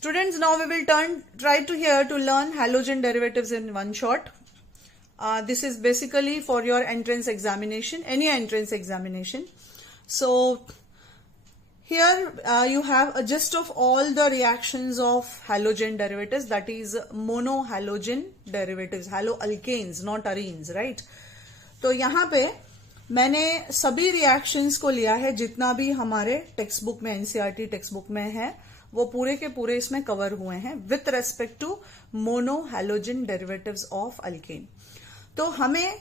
Students, now we will try to here to learn halogen derivatives in one shot. This is basically for your entrance examination, any entrance examination. So here you have a gist of all the reactions of halogen derivatives, that is monohalogen derivatives, haloalkanes, not arenes, right? तो यहाँ पे मैंने सभी reactions को लिया है, जितना भी हमारे टेक्स्ट बुक में, एनसीईआरटी टेक्स्ट बुक में है, वो पूरे के पूरे इसमें कवर हुए हैं with respect to monohalogen derivatives of alkane. तो हमें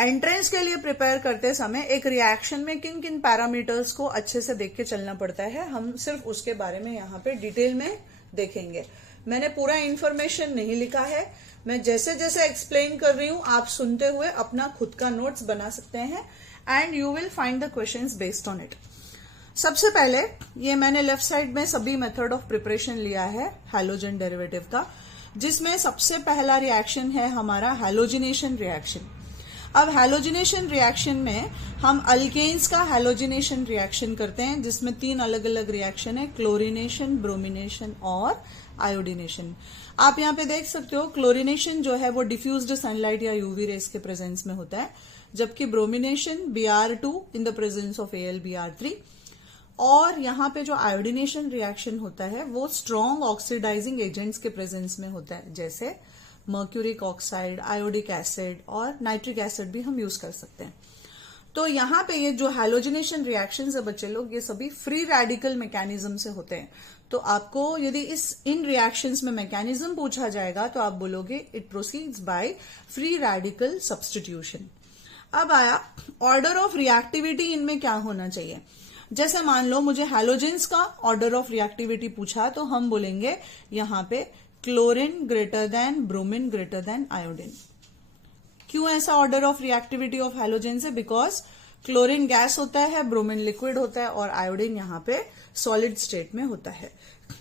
एंट्रेंस के लिए प्रिपेयर करते समय एक रिएक्शन में किन किन पैरामीटर्स को अच्छे से देख के चलना पड़ता है, हम सिर्फ उसके बारे में यहाँ पे डिटेल में देखेंगे। मैंने पूरा इंफॉर्मेशन नहीं लिखा है, मैं जैसे जैसे एक्सप्लेन कर रही हूं आप सुनते हुए अपना खुद का नोट्स बना सकते हैं and you will find the questions based on it. सबसे पहले ये मैंने लेफ्ट साइड में सभी मेथड ऑफ प्रिपरेशन लिया है हैलोजन डेरिवेटिव का, जिसमें सबसे पहला रिएक्शन है हमारा हैलोजिनेशन रिएक्शन। अब हैलोजिनेशन रिएक्शन में हम अल्केन्स का हैलोजिनेशन रिएक्शन करते हैं, जिसमें 3 अलग अलग रिएक्शन है, क्लोरिनेशन, ब्रोमिनेशन और आयोडीनेशन। आप यहाँ पे देख सकते हो क्लोरिनेशन जो है वो डिफ्यूज्ड सनलाइट या यूवी रेस के प्रेजेंस में होता है, जबकि bromination Br2 in the presence of AlBr3, और यहाँ पे जो आयोडीनेशन रिएक्शन होता है वो स्ट्रॉन्ग ऑक्सीडाइजिंग एजेंट्स के प्रेजेंस में होता है, जैसे मर्क्यूरिक ऑक्साइड, आयोडिक एसिड और नाइट्रिक एसिड भी हम यूज कर सकते हैं। तो यहाँ पे ये जो हैलोजिनेशन रिएक्शंस है बच्चे लोग, ये सभी फ्री रेडिकल मैकेनिज्म से होते हैं। तो आपको यदि इन रिएक्शंस में मैकेनिज्म पूछा जाएगा तो आप बोलोगे it proceeds by free radical substitution. अब आया ऑर्डर ऑफ रिएक्टिविटी, इनमें क्या होना चाहिए। जैसे मान लो मुझे हैलोजेंस का ऑर्डर ऑफ रिएक्टिविटी पूछा तो हम बोलेंगे यहां पे chlorine greater than bromine greater than iodine. क्यों ऐसा order of reactivity of halogens है? बिकॉज क्लोरीन गैस होता है, ब्रोमीन लिक्विड होता है और आयोडीन यहां पे सॉलिड स्टेट में होता है,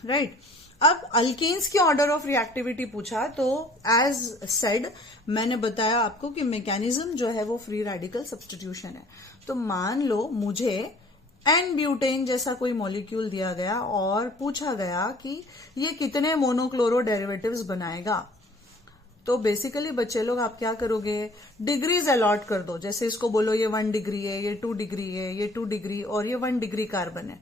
राइट। अब अल्केन्स की ऑर्डर ऑफ रिएक्टिविटी पूछा तो एज सेड मैंने बताया आपको कि मैकेनिज्म जो है वो फ्री रेडिकल सब्स्टिट्यूशन है। तो मान लो मुझे एन ब्यूटेन जैसा कोई मॉलिक्यूल दिया गया और पूछा गया कि ये कितने मोनोक्लोरो डेरिवेटिव्स बनाएगा। तो बेसिकली बच्चे लोग आप क्या करोगे, डिग्रीज अलॉट कर दो। जैसे इसको बोलो ये 1 डिग्री है, ये 2 डिग्री है, ये 2 डिग्री और ये 1 डिग्री कार्बन है,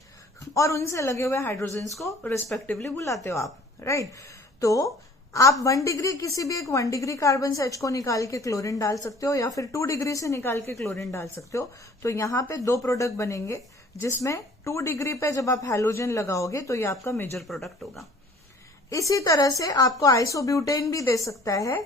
और उनसे लगे हुए हाइड्रोजन्स को रिस्पेक्टिवली बुलाते हो आप, राइट। तो आप 1 डिग्री किसी भी एक 1 डिग्री कार्बन से H को निकाल के क्लोरीन डाल सकते हो, या फिर 2 डिग्री से निकाल के क्लोरीन डाल सकते हो। तो यहाँ पे 2 प्रोडक्ट बनेंगे, जिसमें 2 डिग्री पे जब आप हैलोजन लगाओगे तो ये आपका मेजर प्रोडक्ट होगा। इसी तरह से आपको आइसोब्यूटेन भी दे सकता है।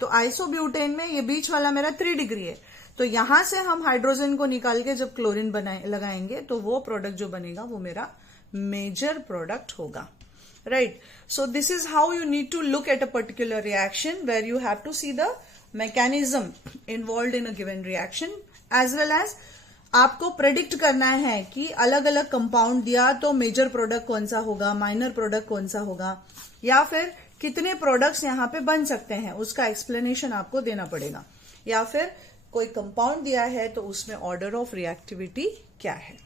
तो आइसोब्यूटेन में ये बीच वाला मेरा 3 डिग्री है, तो यहां से हम हाइड्रोजन को निकाल के जब क्लोरीन लगाएंगे तो वो प्रोडक्ट जो बनेगा वो मेरा मेजर प्रोडक्ट होगा, right. So this is how you need to look at a particular reaction where you have to see the mechanism involve in a given reaction, as well as आपको predict करना है कि अलग अलग compound दिया तो major product कौन सा होगा, माइनर प्रोडक्ट कौन सा होगा, या फिर कितने प्रोडक्ट्स यहां पे बन सकते हैं उसका एक्सप्लेनेशन आपको देना पड़ेगा, या फिर कोई कंपाउंड दिया है तो उसमें ऑर्डर ऑफ रिएक्टिविटी क्या है।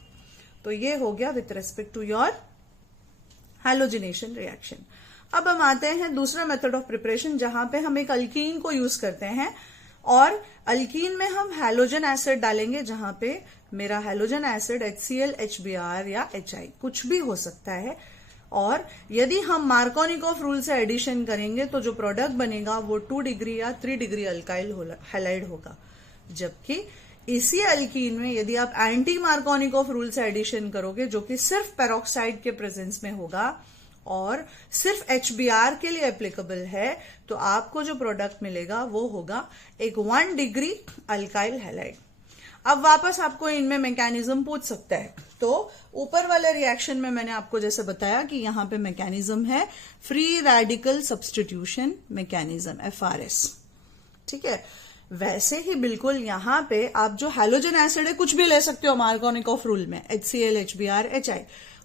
तो ये हो गया with respect to your halogenation reaction. अब हम आते हैं दूसरा मेथड ऑफ प्रिपरेशन, जहां पे हम एक अल्कीन को यूज करते हैं, और अल्कीन में हम हैलोजन एसिड डालेंगे, जहां पे मेरा हैलोजन एसिड HCl, HBr या HI कुछ भी हो सकता है। और यदि हम मार्कोनिकॉफ रूल से एडिशन करेंगे तो जो प्रोडक्ट बनेगा वो 2 डिग्री या 3 डिग्री अल्काइल हैलाइड होगा। जबकि इसी अल्कीन में यदि आप एंटी मार्कोनिकॉफ रूल से एडिशन करोगे, जो कि सिर्फ पेरोक्साइड के प्रेजेंस में होगा और सिर्फ HBr के लिए एप्लीकेबल है, तो आपको जो प्रोडक्ट मिलेगा वो होगा एक 1 डिग्री अल्काइल हैलाइड। अब वापस आपको इनमें मैकेनिज्म पूछ सकता है। तो ऊपर वाले रिएक्शन में मैंने आपको जैसे बताया कि यहां पे मैकेनिज्म है free radical substitution mechanism, FRS, ठीक है। वैसे ही बिल्कुल यहां पे आप जो हैलोजन एसिड है कुछ भी ले सकते हो मार्कोनिकॉफ रूल में, HCl, HBr, HI,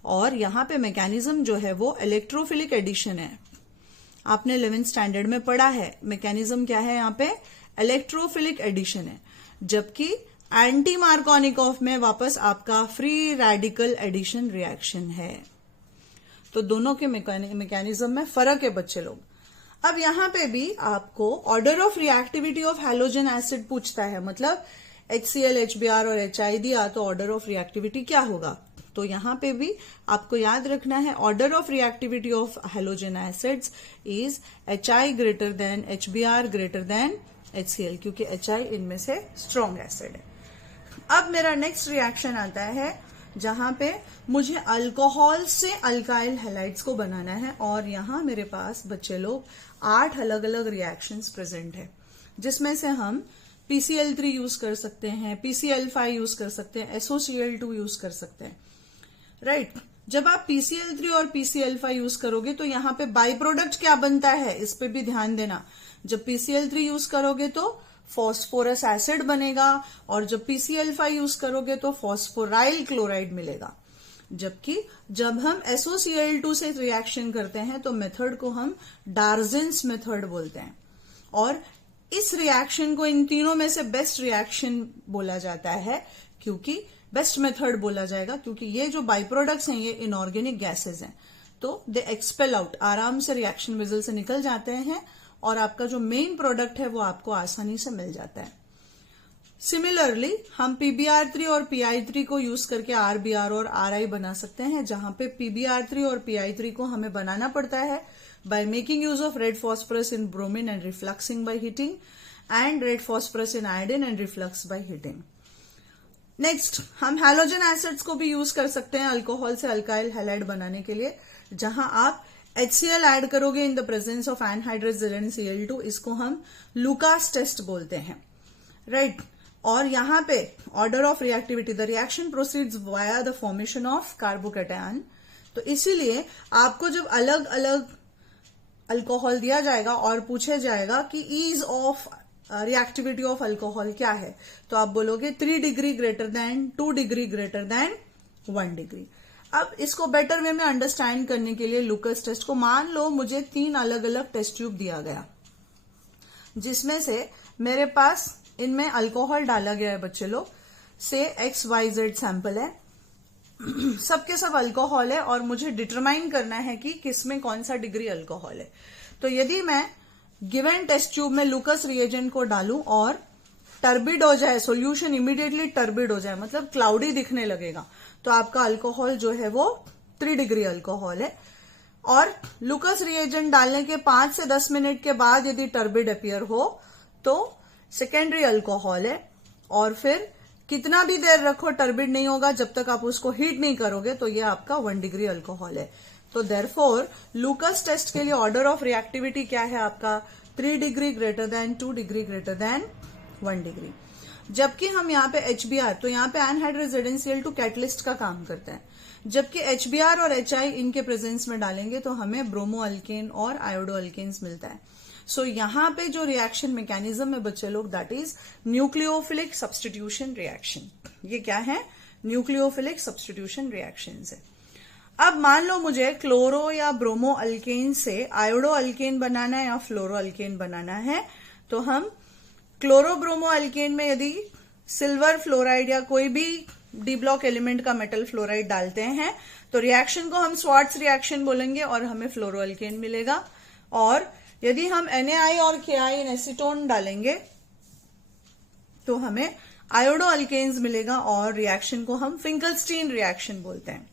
और यहां पे मैकेनिज्म जो है वो इलेक्ट्रोफिलिक एडिशन है। आपने 11th स्टैंडर्ड में पढ़ा है मैकेनिज्म क्या है, यहां पे इलेक्ट्रोफिलिक एडिशन है। जबकि एंटी मार्कोनिकॉफ में वापस आपका फ्री रेडिकल एडिशन रिएक्शन है। तो दोनों के मैकेनिज्म में फर्क है बच्चे लोग। अब यहाँ पे भी आपको order of reactivity of halogen acid पूछता है, मतलब HCl, HBr और HI दिया तो ऑर्डर ऑफ रिएक्टिविटी क्या होगा। तो यहाँ पे भी आपको याद रखना है order of reactivity of halogen acids is HI greater than HBr greater than HCl, क्योंकि HI इनमें से स्ट्रॉन्ग एसिड है। अब मेरा नेक्स्ट रिएक्शन आता है जहां पे मुझे अल्कोहल से अल्काइल हैलाइड्स को बनाना है, और यहां मेरे पास बच्चे लोग 8 अलग अलग रिएक्शंस प्रेजेंट है, जिसमें से हम PCl3 यूज कर सकते हैं, PCl5 यूज कर सकते हैं, SOCl2 यूज कर सकते हैं, राइट। जब आप PCl3 और PCl5 यूज करोगे तो यहाँ पे बाई प्रोडक्ट क्या बनता है, इस पे भी ध्यान देना। जब PCl3 यूज करोगे तो फॉस्फोरस एसिड बनेगा, और जब PCl5 यूज करोगे तो फॉस्फोराइल क्लोराइड मिलेगा। जबकि जब हम SOCl2 से रिएक्शन करते हैं तो मेथड को हम डार्जेंस मेथड बोलते हैं, और इस रिएक्शन को इन तीनों में से बेस्ट रिएक्शन बोला जाता है, क्योंकि बेस्ट मेथड बोला जाएगा क्योंकि ये जो बाई प्रोडक्ट्स हैं ये इनऑर्गेनिक गैसेज हैं, तो दे एक्सपेल आउट, आराम से रिएक्शन विजल से निकल जाते हैं, और आपका जो मेन प्रोडक्ट है वो आपको आसानी से मिल जाता है। सिमिलरली हम PBr3 और PI3 को यूज करके RBr और RI बना सकते हैं, जहां पे PBr3 और PI3 को हमें बनाना पड़ता है by making use of red phosphorus in bromine and refluxing by heating, and red phosphorus in iodine and reflux by heating. Next हम हैलोजन एसिड्स को भी यूज कर सकते हैं अल्कोहल से अल्काइल हैलाइड बनाने के लिए, जहां आप HCl ऐड करोगे इन the presence of anhydrous ZnCl2, इसको हम लुकास टेस्ट बोलते हैं, राइट। और यहाँ पे order of reactivity, the reaction proceeds via the formation of carbocation. तो इसीलिए आपको जब अलग अलग अल्कोहल दिया जाएगा और पूछे जाएगा कि ease of reactivity of alcohol क्या है, तो आप बोलोगे 3 degree greater than, 2 degree greater than 1 degree. अब इसको बेटर वे में अंडरस्टैंड करने के लिए लुकास टेस्ट को, मान लो मुझे 3 अलग अलग टेस्ट ट्यूब दिया गया, जिसमें से मेरे पास इनमें अल्कोहल डाला गया है बच्चे लोग, से XYZ सैंपल है, सबके सब अल्कोहल है, और मुझे डिटरमाइन करना है कि किसमें कौन सा डिग्री अल्कोहल है। तो यदि मैं गिवन टेस्ट ट्यूब में लुकास रिएजेंट को डालूं और टर्बिड हो जाए, सॉल्यूशन इमीडिएटली टर्बिड हो जाए, मतलब क्लाउडी दिखने लगेगा, तो आपका अल्कोहल जो है वो 3 डिग्री अल्कोहल है। और लुकास रिएजेंट डालने के 5 से 10 मिनट के बाद यदि टर्बिड अपीयर हो तो सेकेंडरी अल्कोहल है, और फिर कितना भी देर रखो टर्बिड नहीं होगा जब तक आप उसको हीट नहीं करोगे, तो ये आपका 1 डिग्री अल्कोहल है। तो देयरफॉर लुकास टेस्ट के लिए ऑर्डर ऑफ रिएक्टिविटी क्या है आपका, 3 degree greater than, 2 degree greater than 1 degree. जबकि हम यहाँ पे HBr, तो यहाँ पे एनहाइड्रस ZnCl2 कैटलिस्ट का काम करता है, जबकि HBr और HI इनके प्रेजेंस में डालेंगे तो हमें ब्रोमो अल्केन और आयोडो अल्केन्स मिलता है। सो यहाँ पे जो रिएक्शन मैकेनिज्म है बच्चे लोग, that is nucleophilic substitution reaction. ये क्या है, न्यूक्लियोफिलिक सब्सटीट्यूशन रिएक्शन है। अब मान लो मुझे क्लोरो या ब्रोमो अल्केन से आयोडो अल्केन बनाना है या फ्लोरो अल्केन बनाना है, तो हम क्लोरो ब्रोमो अल्केन में यदि सिल्वर फ्लोराइड या कोई भी डी ब्लॉक एलिमेंट का मेटल फ्लोराइड डालते हैं तो रिएक्शन को हम स्वार्ट्स रिएक्शन बोलेंगे और हमें फ्लोरो अल्केन मिलेगा। और यदि हम NaI और KI इन एसीटोन डालेंगे तो हमें आयोडो अल्केन्स मिलेगा, और रिएक्शन को हम फिंकलस्टीन रिएक्शन बोलते हैं।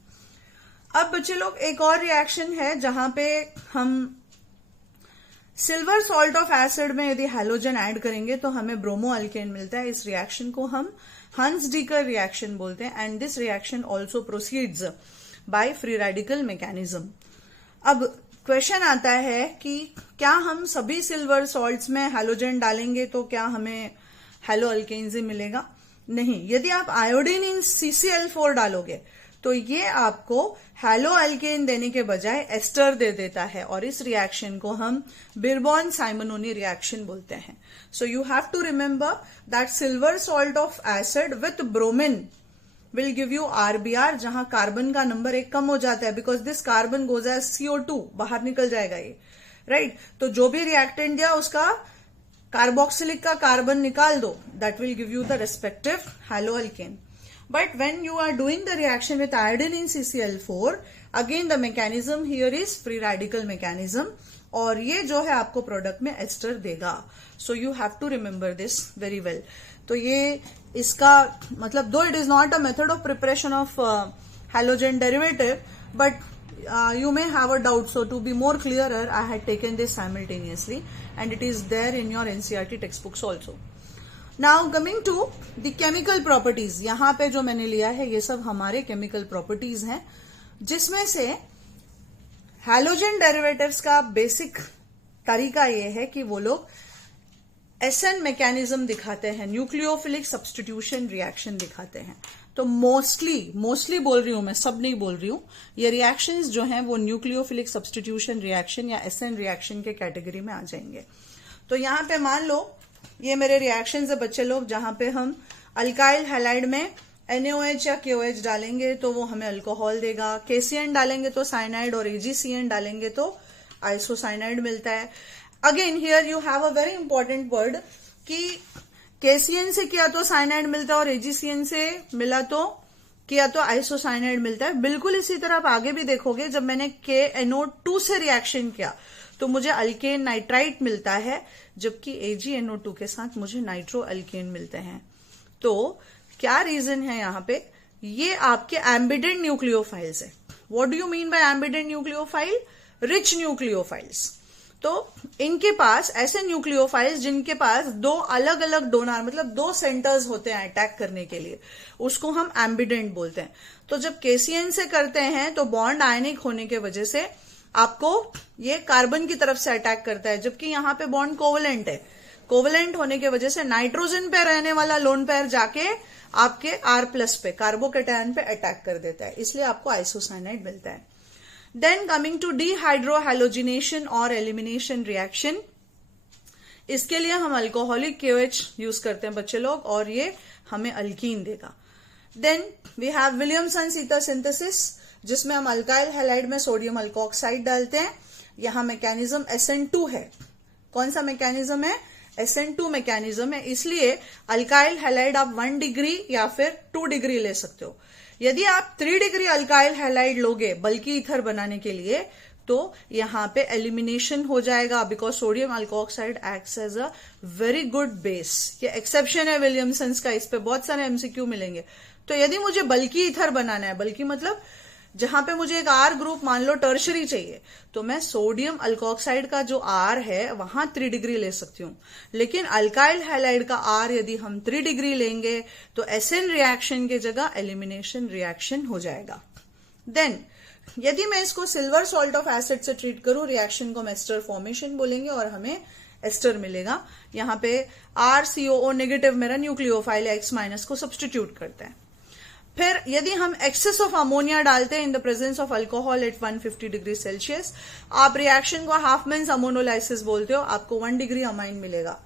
अब बच्चे लोग एक और रिएक्शन है जहां पे हम सिल्वर सॉल्ट ऑफ एसिड में यदि हैलोजन ऐड करेंगे तो हमें ब्रोमो अल्केन मिलता है। इस रिएक्शन को हम हंस-डीकर रिएक्शन बोलते हैं, and this reaction also proceeds by free radical mechanism. अब क्वेश्चन आता है कि क्या हम सभी सिल्वर सॉल्ट्स में हैलोजन डालेंगे तो क्या हमें हैलो अल्केन्स ही मिलेगा? नहीं, यदि आप आयोडीन इन CCl4 डालोगे तो ये आपको हैलो अल्केन देने के बजाय एस्टर दे देता है, और इस रिएक्शन को हम बिरबॉन साइमोनी रिएक्शन बोलते हैं। So you have to remember that silver salt of acid with bromine will give you RBr, जहां कार्बन का नंबर 1 कम हो जाता है, because this carbon goes as CO2, बाहर निकल जाएगा ये, राइट। तो जो भी रिएक्टेंट दिया उसका कार्बोक्सिलिक का कार्बन निकाल दो, that will give you the respective hello alkane. But when you are doing the reaction with iodine in CCl4, again the mechanism here is free radical mechanism, और ये जो है आपको प्रोडक्ट में एस्टर देगा. So you have to remember this very well. तो ये इसका मतलब, though it is not a method of preparation of halogen derivative, but you may have a doubt. So to be more clearer, I had taken this simultaneously, and it is there in your NCERT textbooks also. Now coming to the chemical properties, यहाँ पे जो मैंने लिया है ये सब हमारे chemical properties हैं, जिसमें से halogen derivatives का बेसिक तरीका ये है कि वो लोग SN मैकेनिज्म दिखाते हैं, न्यूक्लियोफिलिक सब्स्टिट्यूशन रिएक्शन दिखाते हैं. तो मोस्टली बोल रही हूं मैं, सब नहीं बोल रही हूं, ये रिएक्शंस जो हैं वो न्यूक्लियोफिलिक सब्स्टिट्यूशन रिएक्शन या SN रिएक्शन के कैटेगरी में आ जाएंगे. तो यहां पे मान लो ये मेरे रिएक्शंस है बच्चे लोग, जहां पे हम अल्काइल हैलाइड में NaOH या KOH डालेंगे तो वो हमें अल्कोहल देगा, KCN डालेंगे तो साइनाइड, और AgCN डालेंगे तो आइसोसाइनाइड मिलता है. Again here you have a very important word कि KCN से किया तो साइनाइड मिलता है और AgCN से मिला तो किया तो आइसोसाइनाइड मिलता है. बिल्कुल इसी तरह आप आगे भी देखोगे, जब मैंने KNO2 से रिएक्शन किया तो मुझे अल्केन नाइट्राइट मिलता है, जबकि AgNO2 के साथ मुझे नाइट्रो अल्केन मिलते हैं. तो क्या रीजन है यहाँ पे? ये आपके एम्बिडेंट न्यूक्लियोफाइल्स है. What do you mean by ambient nucleophile? Rich nucleophiles. तो इनके पास ऐसे न्यूक्लियोफाइल्स जिनके पास दो अलग अलग डोनर, मतलब दो सेंटर्स होते हैं अटैक करने के लिए, उसको हम एम्बिडेंट बोलते हैं. तो जब KCN से करते हैं तो बॉन्ड आयनिक होने के वजह से आपको ये कार्बन की तरफ से अटैक करता है, जबकि यहाँ पे बॉन्ड कोवलेंट है. कोवलेंट होने की वजह से नाइट्रोजन पे रहने वाला लोन पेयर जाके आपके R+ पे, कार्बोकेटायन पे अटैक कर देता है, इसलिए आपको आइसोसाइनाइड मिलता है. Then coming to dehydrohalogenation और elimination reaction, इसके लिए हम अल्कोहलिक KOH यूज करते हैं बच्चे लोग, और ये हमें अल्कीन देगा. Then we have Williamson's ether synthesis, जिसमें हम अल्काइल हैलाइड में सोडियम अल्कोक्साइड डालते हैं. यहां मैकेनिज्म SN2 है. कौन सा मैकेनिज्म है? SN2 मैकेनिज्म है. इसलिए अल्काइल हैलाइड आप 1 डिग्री या फिर 2 डिग्री ले सकते हो. यदि आप 3 डिग्री अल्काइल हैलाइड लोगे बल्कि ईथर बनाने के लिए, तो यहां पे एलिमिनेशन हो जाएगा, because sodium alkoxide acts as a very good base. ये एक्सेप्शन है विलियमसन्स का, इस पे बहुत सारे MCQ मिलेंगे. तो यदि मुझे बल्कि ईथर बनाना है, बल्कि मतलब जहां पे मुझे एक R ग्रुप मान लो टर्शरी चाहिए, तो मैं सोडियम अल्कोक्साइड का जो R है वहां 3 डिग्री ले सकती हूं. लेकिन अल्काइल हैलाइड का R यदि हम 3 डिग्री लेंगे तो SN रिएक्शन की जगह एलिमिनेशन रिएक्शन हो जाएगा. देन यदि मैं इसको सिल्वर सॉल्ट ऑफ एसिड से ट्रीट करूं, रिएक्शन को हम एस्टर फॉर्मेशन बोलेंगे और हमें एस्टर मिलेगा. यहाँ पे RCOO नेगेटिव मेरा न्यूक्लियोफाइल X- को सब्सटीट्यूट करता है. फिर यदि हम एक्सेस ऑफ अमोनिया डालते हैं in the presence of alcohol at 150 degree Celsius, आप रिएक्शन को हाफमैन्स अमोनोलाइसिस बोलते हो, आपको 1 डिग्री अमाइन मिलेगा.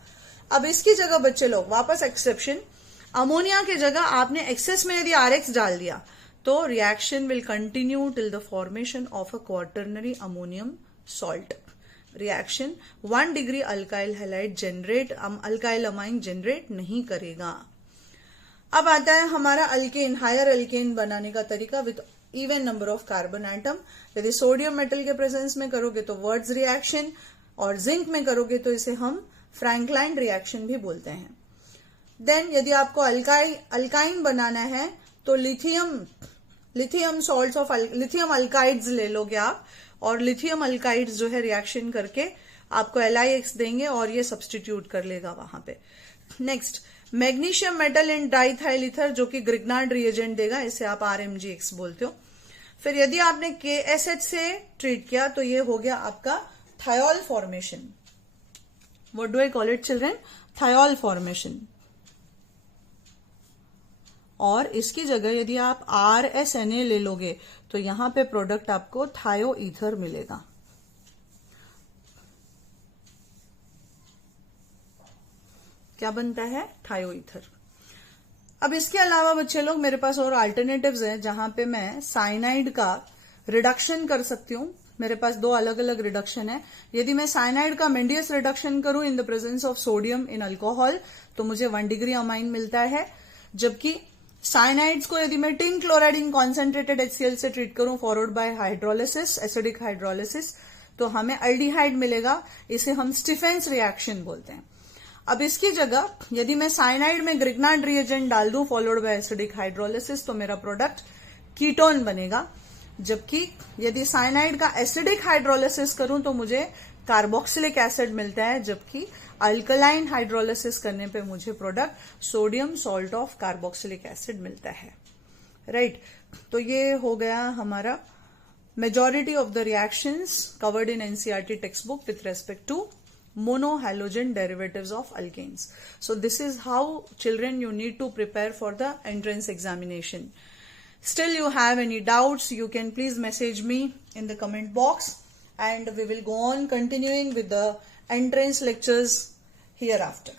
अब इसकी जगह बच्चे लोग वापस एक्सेप्शन, अमोनिया की जगह आपने एक्सेस में यदि RX डाल दिया तो reaction will continue till the formation of a quaternary ammonium salt. Reaction 1 degree alkyl halide generate, alkyl amine generate नहीं करेगा. अब आता है हमारा अल्केन, हायर अल्केन बनाने का तरीका with even number of carbon atom. यदि सोडियम मेटल के प्रेजेंस में करोगे तो वर्ड्स रिएक्शन, और जिंक में करोगे तो इसे हम फ्रैंकलाइन रिएक्शन भी बोलते हैं. देन यदि आपको अल्काइन बनाना है तो लिथियम सॉल्ट्स ऑफ लिथियम अल्काइड्स ले लोगे आप, और लिथियम अल्काइड्स जो है रिएक्शन करके आपको LiX देंगे और ये सब्सटीट्यूट कर लेगा वहां पे. नेक्स्ट मैग्नीशियम मेटल इन डाइथाइल ईथर, जो कि ग्रिग्नार्ड रिएजेंट देगा, इसे आप RMgX बोलते हो. फिर यदि आपने KSH से ट्रीट किया तो ये हो गया आपका thiol formation. What do I call it children? Thiol formation. और इसकी जगह यदि आप RSNA ले लोगे तो यहां पे प्रोडक्ट आपको थायो ईथर मिलेगा. क्या बनता है? थायो ईथर. अब इसके अलावा बच्चे लोग मेरे पास और अल्टरनेटिव्स हैं जहां पे मैं साइनाइड का रिडक्शन कर सकती हूं. मेरे पास दो अलग अलग रिडक्शन है. यदि मैं साइनाइड का मेंडियस रिडक्शन करूं इन the presence of sodium in alcohol तो मुझे 1 डिग्री अमाइन मिलता है, जबकि साइनाइड्स को यदि मैं टिन क्लोराइड कॉन्सेंट्रेटेड HCl से ट्रीट करूं forward bye hydrolysis, acidic hydrolysis, तो हमें अल्डिहाइड मिलेगा. इसे हम स्टीफेंस रिएक्शन बोलते हैं. अब इसकी जगह यदि मैं साइनाइड में ग्रिग्नार्ड रिएजेंट डाल दूं फॉलोड बाय एसिडिक हाइड्रोलिसिस, तो मेरा प्रोडक्ट कीटोन बनेगा. जबकि यदि साइनाइड का एसिडिक हाइड्रोलिसिस करूं तो मुझे कार्बोक्सिलिक एसिड मिलता है, जबकि अल्कलाइन हाइड्रोलिसिस करने पे मुझे product sodium salt of carboxylic acid मिलता है. राइट. तो ये हो गया हमारा majority of the reactions covered in NCERT text book with respect to monohalogen derivatives of alkanes. So this is how children you need to prepare for the entrance examination. Still you have any doubts, you can please message me in the comment box, and we will go on continuing with the entrance lectures hereafter.